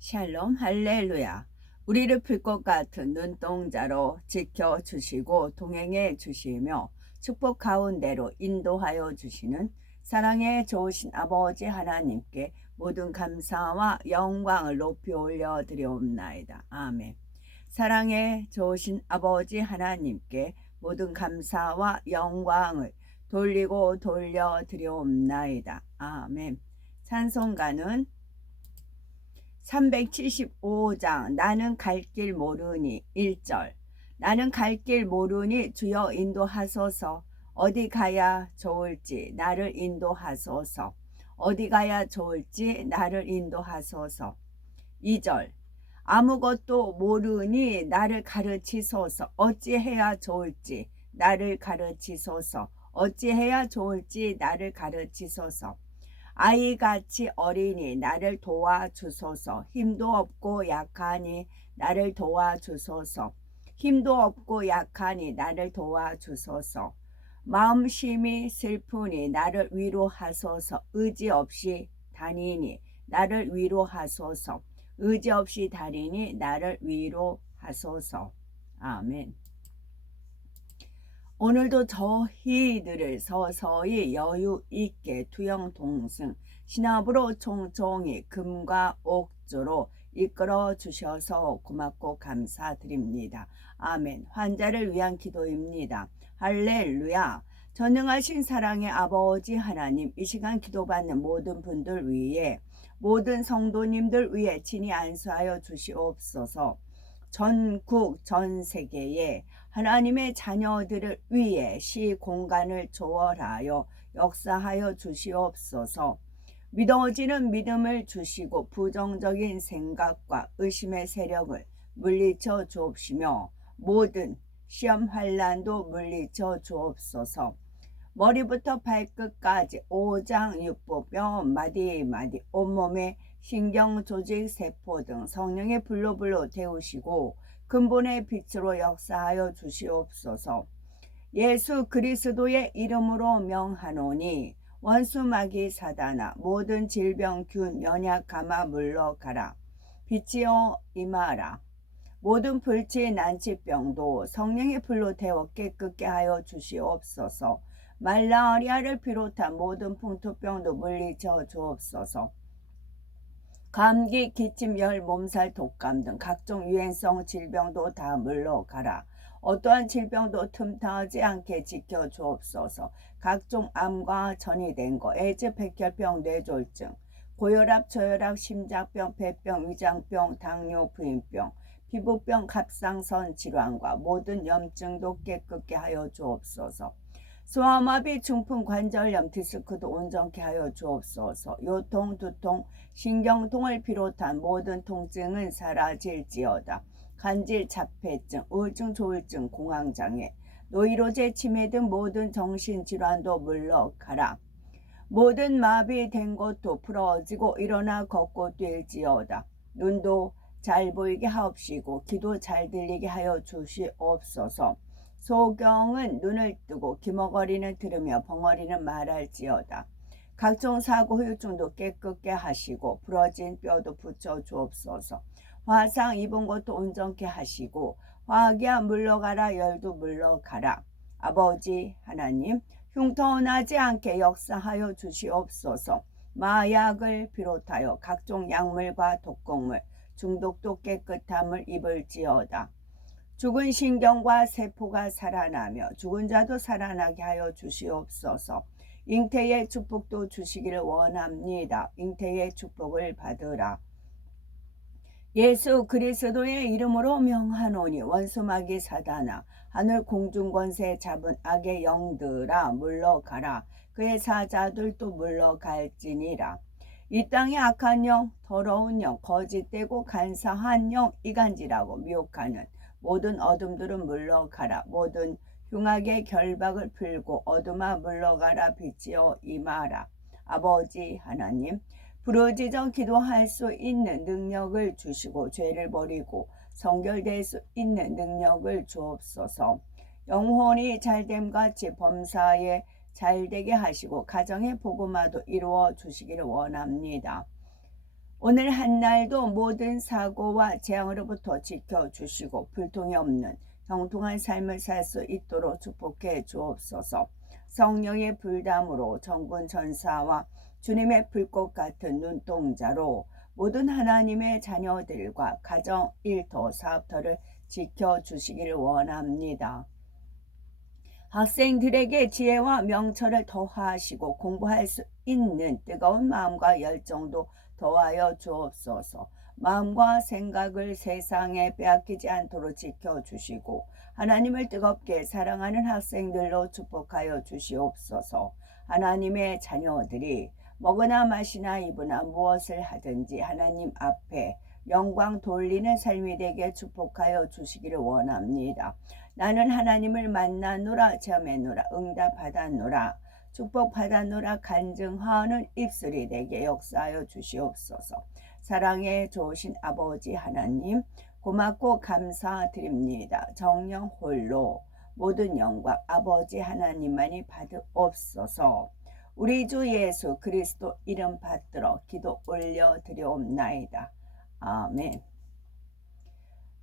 샬롬 할렐루야. 우리를 풀 것 같은 눈동자로 지켜주시고 동행해 주시며 축복 가운데로 인도하여 주시는 사랑의 좋으신 아버지 하나님께 모든 감사와 영광을 높이 올려드리옵나이다. 아멘. 사랑의 좋으신 아버지 하나님께 모든 감사와 영광을 돌리고 돌려드리옵나이다. 아멘. 찬송가는 375장 나는 갈 길 모르니 1절. 나는 갈 길 모르니 주여 인도하소서. 어디 가야 좋을지 나를 인도하소서. 어디 가야 좋을지 나를 인도하소서. 2절. 아무것도 모르니 나를 가르치소서. 어찌해야 좋을지 나를 가르치소서. 어찌해야 좋을지 나를 가르치소서. 아이같이 어리니 나를 도와주소서. 힘도 없고 약하니 나를 도와주소서. 힘도 없고 약하니 나를 도와주소서. 마음심이 슬프니 나를 위로하소서. 의지 없이 다니니 나를 위로하소서. 의지 없이 다니니 나를 위로하소서. 아멘. 오늘도 저희들을 서서히 여유 있게 투영 동승 신압으로 총총히 금과 옥조로 이끌어 주셔서 고맙고 감사드립니다. 아멘. 환자를 위한 기도입니다. 할렐루야. 전능하신 사랑의 아버지 하나님, 이 시간 기도받는 모든 분들 위해, 모든 성도님들 위해 친히 안수하여 주시옵소서. 전국 전 세계에 하나님의 자녀들을 위해 시공간을 초월하여 역사하여 주시옵소서. 믿어지는 믿음을 주시고 부정적인 생각과 의심의 세력을 물리쳐 주옵시며 모든 시험 환난도 물리쳐 주옵소서. 머리부터 발끝까지 오장육부 뼈 마디마디 온몸의 신경 조직 세포 등 성령의 불로 태우시고 근본의 빛으로 역사하여 주시옵소서. 예수 그리스도의 이름으로 명하노니 원수 마귀 사단아 모든 질병 균 연약 감아 물러가라. 빛이여 임하라. 모든 불치 난치병도 성령의 불로 태워 깨끗게 하여 주시옵소서. 말라리아를 비롯한 모든 풍토병도 물리쳐 주옵소서. 감기, 기침, 열, 몸살, 독감 등 각종 유행성 질병도 다 물러가라. 어떠한 질병도 틈타지 않게 지켜주옵소서. 각종 암과 전이된 거, 에이즈, 백혈병, 뇌졸중, 고혈압, 저혈압, 심장병, 폐병, 위장병, 당뇨, 부인병, 피부병, 갑상선 질환과 모든 염증도 깨끗게 하여 주옵소서. 소아마비, 중풍, 관절염, 디스크도 온전케 하여 주옵소서. 요통, 두통, 신경통을 비롯한 모든 통증은 사라질지어다. 간질, 자폐증, 우울증, 조울증, 공황장애, 노이로제, 치매 등 모든 정신질환도 물러가라. 모든 마비된 것도 풀어지고 일어나 걷고 뛸지어다. 눈도 잘 보이게 하옵시고 귀도 잘 들리게 하여 주시옵소서. 소경은 눈을 뜨고 기머거리는 들으며 벙어리는 말할지어다. 각종 사고 후유증도 깨끗게 하시고 부러진 뼈도 붙여 주옵소서. 화상 입은 것도 온전케 하시고 화기야 물러가라 열도 물러가라. 아버지 하나님 흉터나지 않게 역사하여 주시옵소서. 마약을 비롯하여 각종 약물과 독곡물 중독도 깨끗함을 입을지어다. 죽은 신경과 세포가 살아나며 죽은 자도 살아나게 하여 주시옵소서. 잉태의 축복도 주시기를 원합니다. 잉태의 축복을 받으라. 예수 그리스도의 이름으로 명하노니 원수 마귀 사단아 하늘 공중 권세 잡은 악의 영들아 물러가라. 그의 사자들도 물러갈지니라. 이 땅의 악한 영, 더러운 영, 거짓되고 간사한 영, 이간질하고 미혹하는 모든 어둠들은 물러가라. 모든 흉악의 결박을 풀고 어둠아 물러가라. 빛이여 임하라. 아버지 하나님 부르짖어 기도할 수 있는 능력을 주시고 죄를 버리고 성결될 수 있는 능력을 주옵소서. 영혼이 잘됨같이 범사에 잘되게 하시고 가정의 복음화도 이루어 주시기를 원합니다. 오늘 한날도 모든 사고와 재앙으로부터 지켜주시고 불통이 없는 형통한 삶을 살 수 있도록 축복해 주옵소서. 성령의 불담으로 정군 전사와 주님의 불꽃 같은 눈동자로 모든 하나님의 자녀들과 가정, 일터, 사업터를 지켜주시기를 원합니다. 학생들에게 지혜와 명철을 더하시고 공부할 수 있는 뜨거운 마음과 열정도 더하여 주옵소서. 마음과 생각을 세상에 빼앗기지 않도록 지켜주시고 하나님을 뜨겁게 사랑하는 학생들로 축복하여 주시옵소서. 하나님의 자녀들이 먹으나 마시나 입으나 무엇을 하든지 하나님 앞에 영광 돌리는 삶이 되게 축복하여 주시기를 원합니다. 나는 하나님을 만나노라 체험했노라 응답받았노라 축복받았노라 간증하는 입술이 되게 역사하여 주시옵소서. 사랑에 좋으신 아버지 하나님 고맙고 감사드립니다. 정령 홀로 모든 영광 아버지 하나님만이 받으옵소서. 우리 주 예수 그리스도 이름 받들어 기도 올려드리옵나이다. 아멘.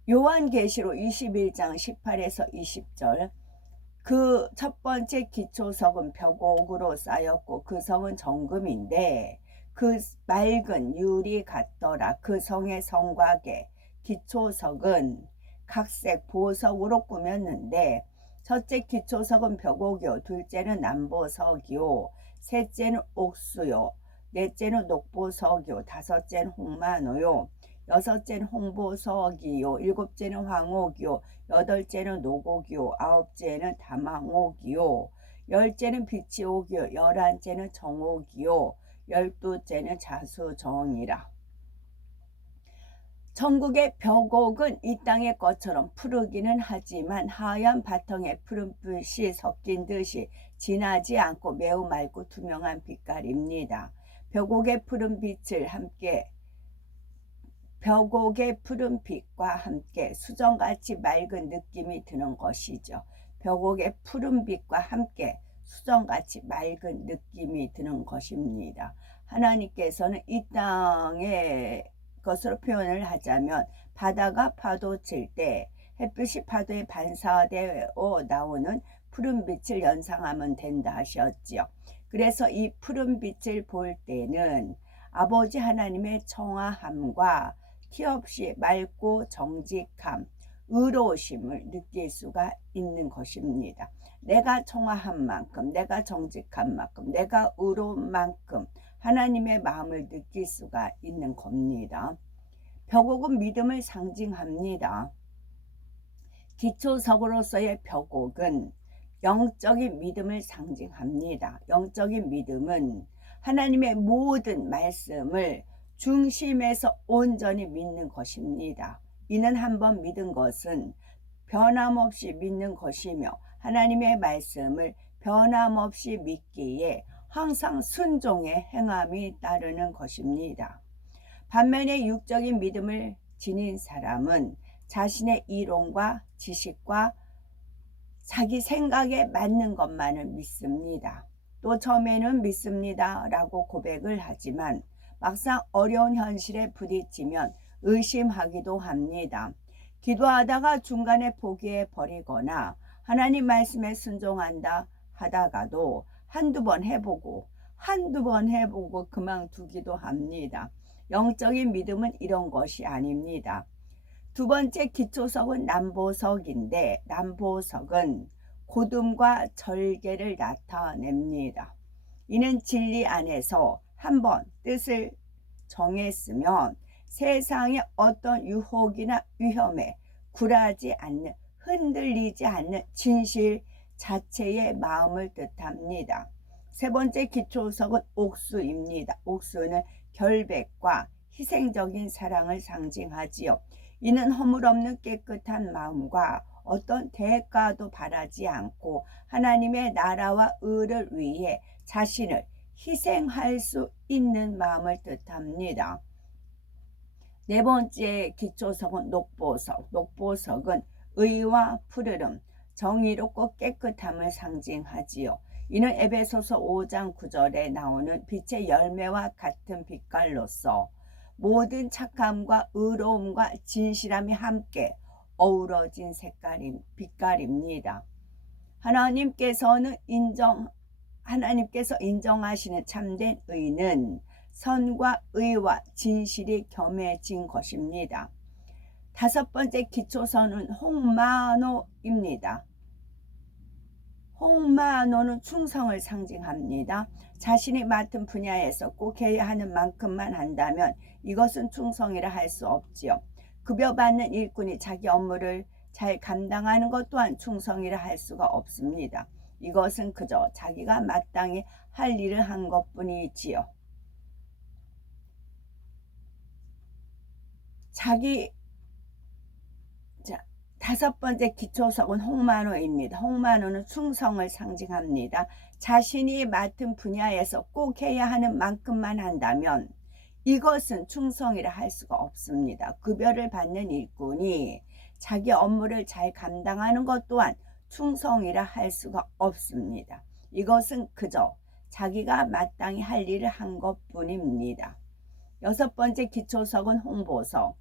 요한계시록 21장 18에서 20절 그 첫 번째 기초석은 벽옥으로 쌓였고 그 성은 정금인데 그 맑은 유리 같더라. 그 성의 성곽에 기초석은 각색 보석으로 꾸몄는데 첫째 기초석은 벽옥이요 둘째는 남보석이요 셋째는 옥수요 넷째는 녹보석이요 다섯째는 홍마노요 여섯째는 홍보석이요 일곱째는 황옥이요 여덟째는 노곡이요 아홉째는 다망옥이요 열째는 비치옥이요 열한째는 정옥이요 열두째는 자수정이라. 천국의 벽옥은 이 땅의 것처럼 푸르기는 하지만 하얀 바탕에 푸른빛이 섞인 듯이 진하지 않고 매우 맑고 투명한 빛깔입니다. 벽옥의 푸른 빛과 함께 수정같이 맑은 느낌이 드는 것이죠. 벽옥의 푸른 빛과 함께 수정같이 맑은 느낌이 드는 것입니다. 하나님께서는 이 땅의 것으로 표현을 하자면 바다가 파도 칠 때 햇빛이 파도에 반사되어 나오는 푸른 빛을 연상하면 된다 하셨지요. 그래서 이 푸른 빛을 볼 때는 아버지 하나님의 청아함과 티없이 맑고 정직함, 의로우심을 느낄 수가 있는 것입니다. 내가 청아한 만큼, 내가 정직한 만큼, 내가 의로운 만큼 하나님의 마음을 느낄 수가 있는 겁니다. 벽옥은 믿음을 상징합니다. 기초석으로서의 벽옥은 영적인 믿음을 상징합니다. 영적인 믿음은 하나님의 모든 말씀을 중심에서 온전히 믿는 것입니다. 이는 한번 믿은 것은 변함없이 믿는 것이며 하나님의 말씀을 변함없이 믿기에 항상 순종의 행함이 따르는 것입니다. 반면에 육적인 믿음을 지닌 사람은 자신의 이론과 지식과 자기 생각에 맞는 것만을 믿습니다. 또 처음에는 믿습니다 라고 고백을 하지만 막상 어려운 현실에 부딪히면 의심하기도 합니다. 기도하다가 중간에 포기해 버리거나 하나님 말씀에 순종한다 하다가도 한두 번 해보고 그만두기도 합니다. 영적인 믿음은 이런 것이 아닙니다. 두 번째 기초석은 남보석인데 남보석은 곧음과 절개를 나타냅니다. 이는 진리 안에서 한번 뜻을 정했으면 세상의 어떤 유혹이나 위험에 굴하지 않는 흔들리지 않는 진실 자체의 마음을 뜻합니다. 세 번째 기초석은 옥수입니다. 옥수는 결백과 희생적인 사랑을 상징하지요. 이는 허물없는 깨끗한 마음과 어떤 대가도 바라지 않고 하나님의 나라와 의를 위해 자신을 희생할 수 있는 마음을 뜻합니다. 네 번째 기초석은 녹보석. 녹보석은 의와 푸르름, 정의롭고 깨끗함을 상징하지요. 이는 에베소서 5장 9절에 나오는 빛의 열매와 같은 빛깔로서 모든 착함과 의로움과 진실함이 함께 어우러진 빛깔입니다. 하나님께서 인정하시는 참된 의는 선과 의와 진실이 겸해진 것입니다. 다섯 번째 기초선은 홍마노입니다. 홍마노는 충성을 상징합니다. 자신이 맡은 분야에서 꼭 해야 하는 만큼만 한다면 이것은 충성이라 할 수 없지요. 급여받는 일꾼이 자기 업무를 잘 감당하는 것 또한 충성이라 할 수가 없습니다. 이것은 그저 자기가 마땅히 할 일을 한 것뿐이지요. 다섯 번째 기초석은 홍마노입니다. 홍마노는 충성을 상징합니다. 자신이 맡은 분야에서 꼭 해야 하는 만큼만 한다면 이것은 충성이라 할 수가 없습니다. 급여를 받는 일꾼이 자기 업무를 잘 감당하는 것 또한 충성이라 할 수가 없습니다. 이것은 그저 자기가 마땅히 할 일을 한 것뿐입니다. 여섯 번째 기초석은 홍보석.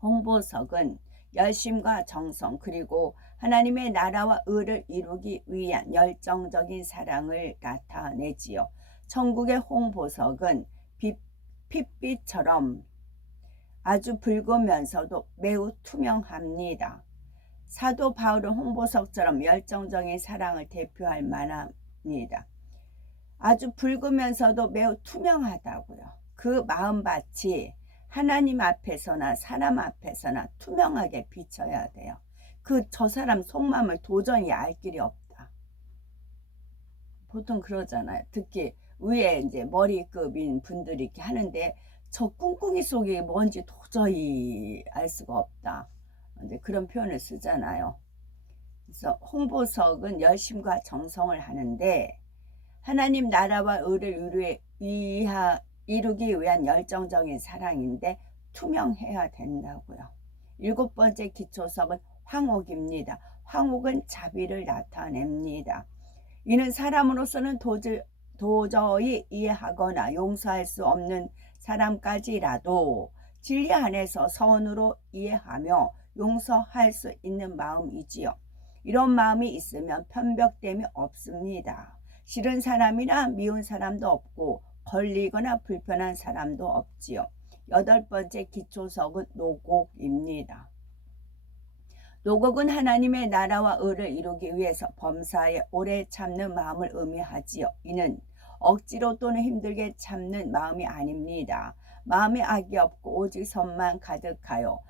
홍보석은 열심과 정성 그리고 하나님의 나라와 의를 이루기 위한 열정적인 사랑을 나타내지요. 천국의 홍보석은 핏빛처럼 아주 붉으면서도 매우 투명합니다. 사도 바울은 홍보석처럼 열정적인 사랑을 대표할 만합니다. 아주 붉으면서도 매우 투명하다고요. 그 마음밭이 하나님 앞에서나 사람 앞에서나 투명하게 비춰야 돼요. 저 사람 속마음을 도저히 알 길이 없다. 보통 그러잖아요. 특히 위에 이제 머리급인 분들이 이렇게 하는데 저 꿍꿍이 속이 뭔지 도저히 알 수가 없다. 이제 그런 표현을 쓰잖아요. 그래서 홍보석은 열심과 정성을 하는데 하나님 나라와 의를 이루기 위한 열정적인 사랑인데 투명해야 된다고요. 일곱 번째 기초석은 황옥입니다. 황옥은 자비를 나타냅니다. 이는 사람으로서는 도저히 이해하거나 용서할 수 없는 사람까지라도 진리 안에서 선으로 이해하며 용서할 수 있는 마음이지요. 이런 마음이 있으면 편벽됨이 없습니다. 싫은 사람이나 미운 사람도 없고 걸리거나 불편한 사람도 없지요. 여덟 번째 기초석은 노곡입니다. 노곡은 하나님의 나라와 의를 이루기 위해서 범사에 오래 참는 마음을 의미하지요. 이는 억지로 또는 힘들게 참는 마음이 아닙니다. 마음에 악이 없고 오직 선만 가득하여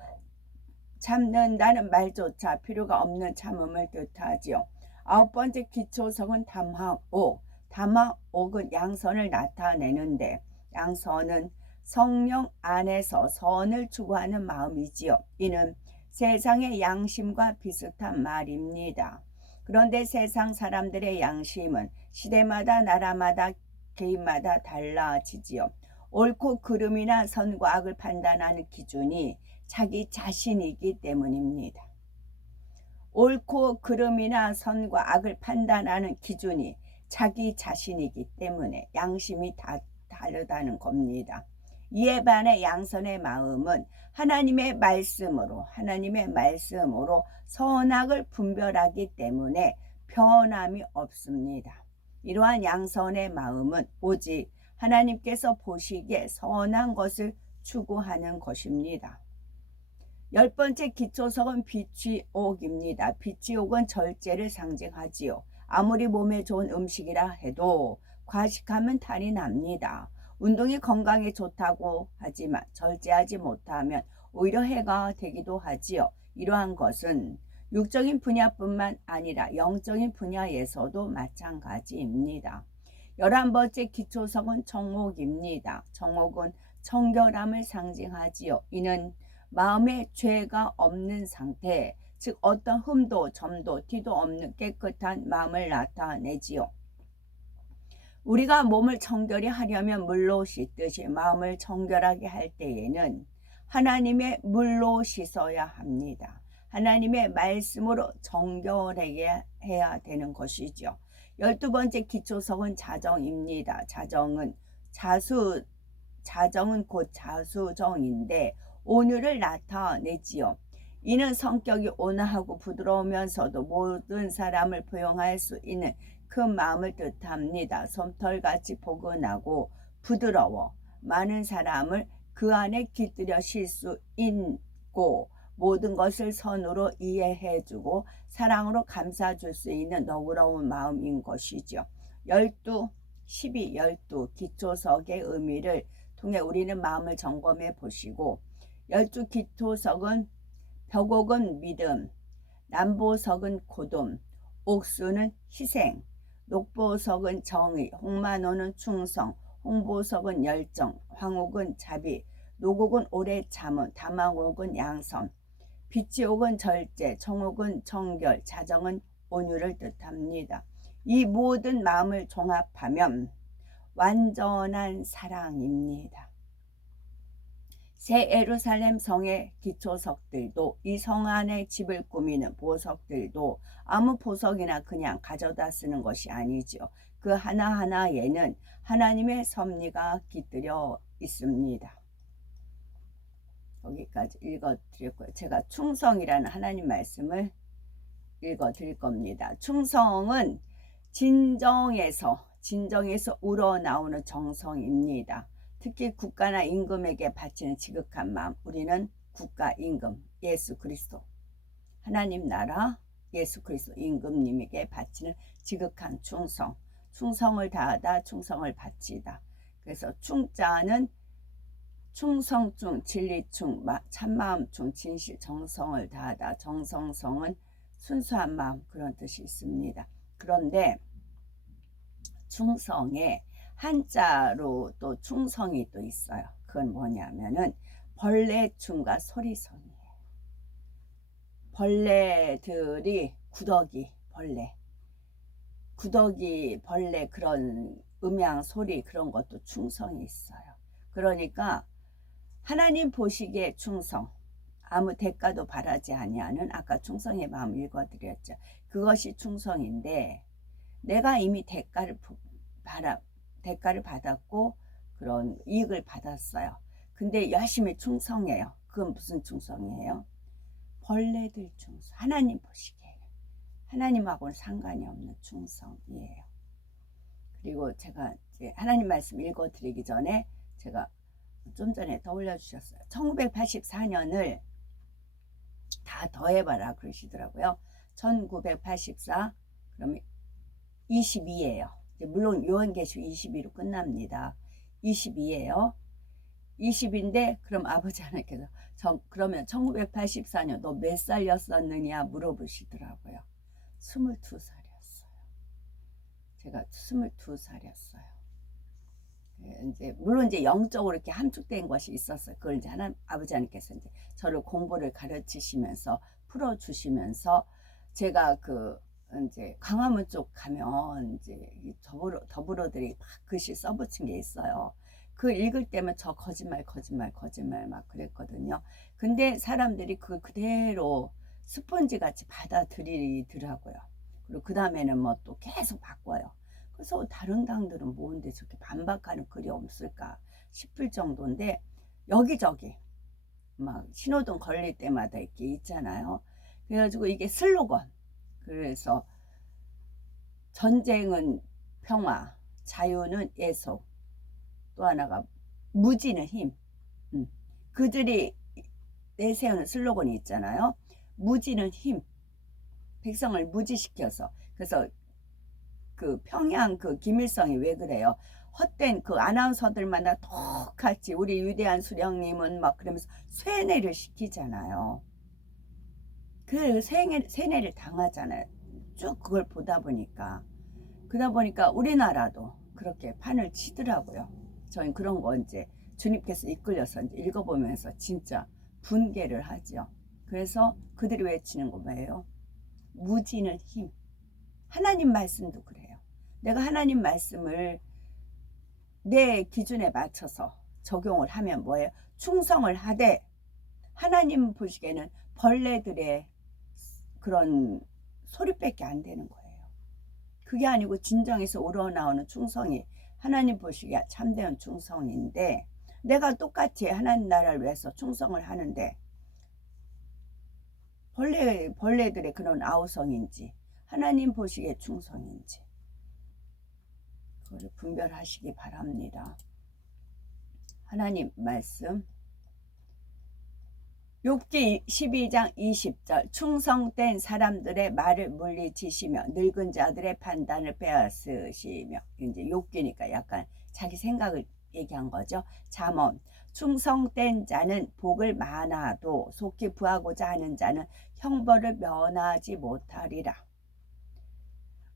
참는다는 말조차 필요가 없는 참음을 뜻하지요. 아홉 번째 기초석은 담화옥. 담화옥은 양선을 나타내는데 양선은 성령 안에서 선을 추구하는 마음이지요. 이는 세상의 양심과 비슷한 말입니다. 그런데 세상 사람들의 양심은 시대마다 나라마다 개인마다 달라지지요. 옳고 그름이나 선과 악을 판단하는 기준이 자기 자신이기 때문입니다. 옳고 그름이나 선과 악을 판단하는 기준이 자기 자신이기 때문에 양심이 다 다르다는 겁니다. 이에 반해 양선의 마음은 하나님의 말씀으로 선악을 분별하기 때문에 변함이 없습니다. 이러한 양선의 마음은 오직 하나님께서 보시기에 선한 것을 추구하는 것입니다. 열 번째 기초석은 비취옥입니다. 비취옥은 절제를 상징하지요. 아무리 몸에 좋은 음식이라 해도 과식하면 탈이 납니다. 운동이 건강에 좋다고 하지만 절제하지 못하면 오히려 해가 되기도 하지요. 이러한 것은 육적인 분야뿐만 아니라 영적인 분야에서도 마찬가지입니다. 11번째 기초석은 정옥입니다. 정옥은 청결함을 상징하지요. 이는 마음에 죄가 없는 상태, 즉 어떤 흠도 점도 티도 없는 깨끗한 마음을 나타내지요. 우리가 몸을 청결히 하려면 물로 씻듯이 마음을 청결하게 할 때에는 하나님의 물로 씻어야 합니다. 하나님의 말씀으로 정결하게 해야 되는 것이죠. 12번째 기초석은 자정입니다. 자정은 자정은 곧 자수정인데 온유를 나타내지요. 이는 성격이 온화하고 부드러우면서도 모든 사람을 포용할 수 있는 큰 마음을 뜻합니다. 솜털같이 포근하고 부드러워 많은 사람을 그 안에 깃들여 실 수 있고 모든 것을 선으로 이해해주고 사랑으로 감싸줄 수 있는 너그러운 마음인 것이죠. 12 기초석의 의미를 통해 우리는 마음을 점검해 보시고 12기초석은 벽옥은 믿음, 남보석은 고둠, 옥수는 희생, 녹보석은 정의, 홍만호는 충성, 홍보석은 열정, 황옥은 자비, 노곡은 오래 참음, 담화옥은 양선, 빛지옥은 절제, 청옥은 청결, 자정은 온유를 뜻합니다. 이 모든 마음을 종합하면 완전한 사랑입니다. 새 예루살렘 성의 기초석들도 이 성 안에 집을 꾸미는 보석들도 아무 보석이나 그냥 가져다 쓰는 것이 아니죠. 그 하나하나에는 하나님의 섭리가 깃들여 있습니다. 여기까지 읽어드렸고요. 제가 충성이라는 하나님 말씀을 읽어드릴 겁니다. 충성은 진정에서 우러나오는 정성입니다. 특히 국가나 임금에게 바치는 지극한 마음. 우리는 국가, 임금, 예수 그리스도, 하나님 나라, 예수 그리스도 임금님에게 바치는 지극한 충성. 충성을 다하다, 충성을 바치다. 그래서 충자는 충성충, 진리충, 참마음충, 진실, 정성을 다하다. 정성성은 순수한 마음, 그런 뜻이 있습니다. 그런데 충성에 한자로 또 충성이 또 있어요. 그건 뭐냐면은 벌레충과 소리성이에요. 벌레들이 구더기 벌레 그런 음양 소리 그런 것도 충성이 있어요. 그러니까 하나님 보시기에 충성, 아무 대가도 바라지 아니하는 아까 충성의 마음 읽어드렸죠. 그것이 충성인데 내가 이미 대가를 받았고 그런 이익을 받았어요. 근데 열심히 충성해요. 그건 무슨 충성이에요? 벌레들 충성. 하나님 보시기에 하나님하고는 상관이 없는 충성이에요. 그리고 제가 이제 하나님 말씀 읽어드리기 전에 제가 좀 전에 떠올려 주셨어요. 1984년을 다 더해봐라 그러시더라고요. 1984 그러면 22예요. 물론 요한계시록 22로 끝납니다. 22예요. 20인데 그럼 아버지 하나님께서 그러면 1984년 너 몇 살이었느냐 물어보시더라고요. 22살이었어요. 제가 22살이었어요. 이제 물론 이제 영적으로 이렇게 함축된 것이 있었어요. 그걸 이제 아버지 하나님께서 이제 저를 공부를 가르치시면서 풀어주시면서 제가 그 이제 광화문 쪽 가면 이제 더불어들이 막 글씨 써붙인 게 있어요. 그 읽을 때면 저 거짓말 막 그랬거든요. 근데 사람들이 그걸 그대로 스펀지 같이 받아들이더라고요. 그리고 그 다음에는 뭐 또 계속 바꿔요. 그래서 다른 당들은 뭔데 저렇게 반박하는 글이 없을까 싶을 정도인데 여기저기 막 신호등 걸릴 때마다 이렇게 있잖아요. 그래가지고 이게 슬로건. 그래서 전쟁은 평화, 자유는 예속, 또 하나가 무지는 힘. 그들이 내세우는 슬로건이 있잖아요. 무지는 힘. 백성을 무지시켜서. 그래서 그 평양 그 김일성이 왜 그래요? 헛된 그 아나운서들마다 똑같이 우리 위대한 수령님은 막 그러면서 쇠뇌를 시키잖아요. 그 세뇌를 당하잖아요. 쭉 그걸 보다 보니까 우리나라도 그렇게 판을 치더라고요. 저는 그런 거 이제 주님께서 이끌려서 이제 읽어보면서 진짜 분개를 하죠. 그래서 그들이 외치는 거 뭐예요? 무지는 힘. 하나님 말씀도 그래요. 내가 하나님 말씀을 내 기준에 맞춰서 적용을 하면 뭐예요? 충성을 하되 하나님 보시기에는 벌레들의 그런 소리밖에 안 되는 거예요. 그게 아니고 진정에서 우러나오는 충성이 하나님 보시기에 참된 충성인데 내가 똑같이 하나님 나라를 위해서 충성을 하는데 벌레들의 그런 아우성인지 하나님 보시기에 충성인지 그걸 분별하시기 바랍니다. 하나님 말씀 욥기 12장 20절 충성된 사람들의 말을 물리치시며 늙은 자들의 판단을 빼앗으시며 이제 욥기니까 약간 자기 생각을 얘기한 거죠. 잠언 충성된 자는 복을 많아도 속히 부하고자 하는 자는 형벌을 면하지 못하리라.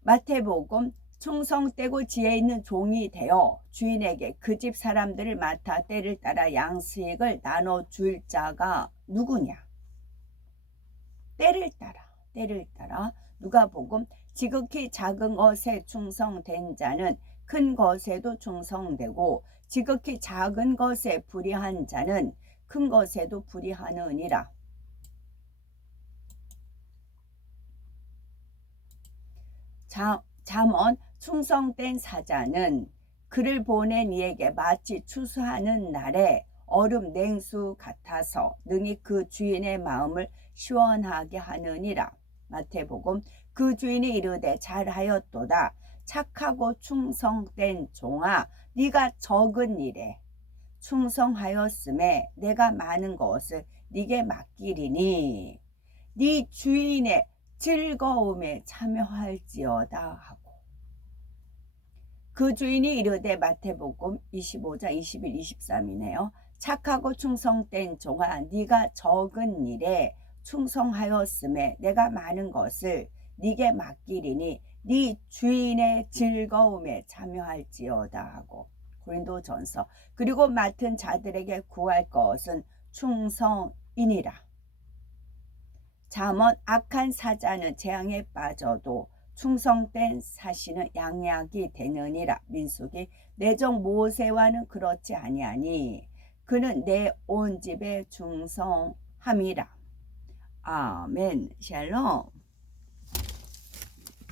마태복음 충성되고 지혜 있는 종이 되어 주인에게 그 집 사람들을 맡아 때를 따라 양수익을 나눠줄 자가 누구냐? 때를 따라 누가복음 지극히 작은 것에 충성된 자는 큰 것에도 충성되고 지극히 작은 것에 불의한 자는 큰 것에도 불의하느니라. 잠언 충성된 사자는 그를 보낸 이에게 마치 추수하는 날에 얼음 냉수 같아서 능히 그 주인의 마음을 시원하게 하느니라. 마태복음 그 주인이 이르되 잘하였도다 착하고 충성된 종아 네가 적은 일에 충성하였음에 내가 많은 것을 네게 맡기리니 네 주인의 즐거움에 참여할지어다 하고 그 주인이 이르되 마태복음 25장 21, 23이네요. 착하고 충성된 종아 네가 적은 일에 충성하였음에 내가 많은 것을 네게 맡기리니 네 주인의 즐거움에 참여할지어다 하고 고린도전서 그리고 맡은 자들에게 구할 것은 충성이니라. 잠언 악한 사자는 재앙에 빠져도 충성된 사신은 양약이 되느니라. 민수기 내종 모세와는 그렇지 아니하니 그는 내 온 집에 충성함이라. 아멘. 샬롬.